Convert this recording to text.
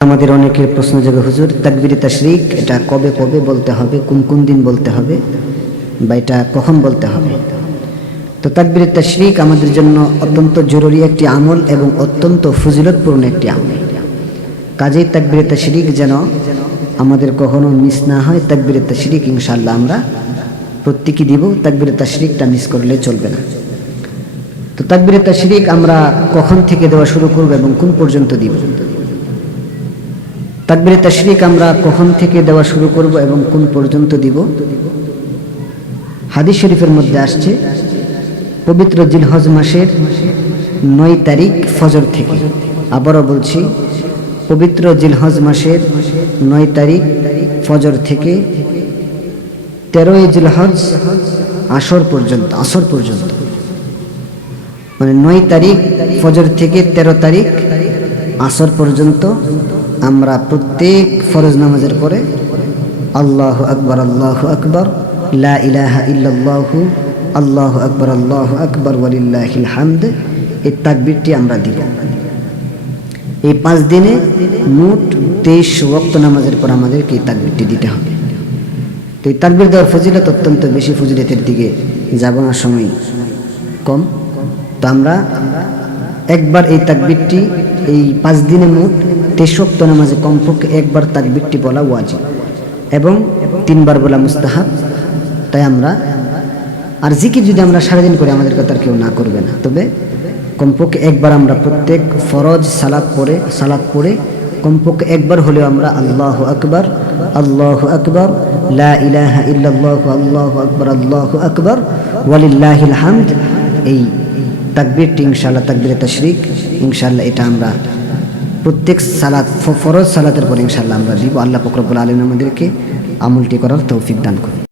আমাদের অনেকের প্রশ্ন জাগে, হুজুর, তাকবির, তাশরিক, এটা কবে কবে বলতে হবে? কোন কোন দিন বলতে হবে? বা এটা কখন বলতে হবে? তো তাকবির, তাশরিক আমাদের জন্য অত্যন্ত জরুরি একটি আমল এবং অত্যন্ত ফজিলতপূর্ণ একটি আমল। কাজেই তাকবির, তাশরিক যেন আমাদের কখনো মিস না হয়। তাকবির, তাশরিক ইনশাল্লাহ আমরা প্রত্যেকই দিব। তাকবির, তাশরিকটা মিস করলে চলবে না। তো তাকবির, তাশরিক আমরা কখন থেকে দেওয়া শুরু করব এবং কোন পর্যন্ত দিব? তাকবির তাশরিক আমরা কখন থেকে দেওয়া শুরু করব এবং কোন পর্যন্ত দিব? হাদিস শরীফের মধ্যে আসছে, পবিত্র জিলহজ মাসের নয় তারিখ ফজর থেকে। আবারও বলছি, পবিত্র জিলহজ মাসের নয় তারিখ ফজর থেকে তেরোই জিলহজ আসর পর্যন্ত আসর পর্যন্ত। মানে নয় তারিখ ফজর থেকে তেরো তারিখ আসর পর্যন্ত আমরা প্রত্যেক ফরজ নামাজের পরে আল্লাহ আকবর আল্লাহ আকবর, লা ইলাহা ইল্লাল্লাহু, আল্লাহ আকবর আল্লাহ আকবর, ওয়ালিল্লাহিল হামদ, এই তাকবিরটি আমরা দিব। এই পাঁচ দিনে মোট তেইশ ওয়াক্ত নামাজের পর আমাদেরকে এই তাকবিরটি দিতে হবে। তো এই তাকবির দেওয়ার ফজিলত অত্যন্ত বেশি ফজিলতের দিকে যাব না, সময় কম। তো আমরা একবার এই তাকবিরটি, এই পাঁচ দিনে মোট তেষট্ট নামাজে কমপক্ষে একবার তাকবিরটি বলা ওয়াজিব এবং তিনবার বলা মুস্তাহাব। তাই আমরা, আর জিকির যদি আমরা সারাদিন করে, আমাদের কথা কেউ না করবে না। তবে কমপক্ষে একবার আমরা প্রত্যেক ফরজ সালাদ পড়ে সালাদ পড়ে কমপক্ষে একবার হলেও আমরা আল্লাহ আকবর আল্লাহ আকবর, লা ইলাহা ইল্লাল্লাহু, আল্লাহু আকবর আল্লাহু আকবর, ওয়ালিল্লাহিল হামদ, এই তাকবীরটি ইনশাআল্লাহ তাকবিরে তাশরিক, ইনশাআল্লাহ এটা আমরা প্রত্যেক সালাত ফরজ সালাতের পরে ইনশাআল্লাহ আমরা দিব। আল্লাহ ফকরবুল আলম আমাদেরকে আমলটি করার তৌফিক দান করুন।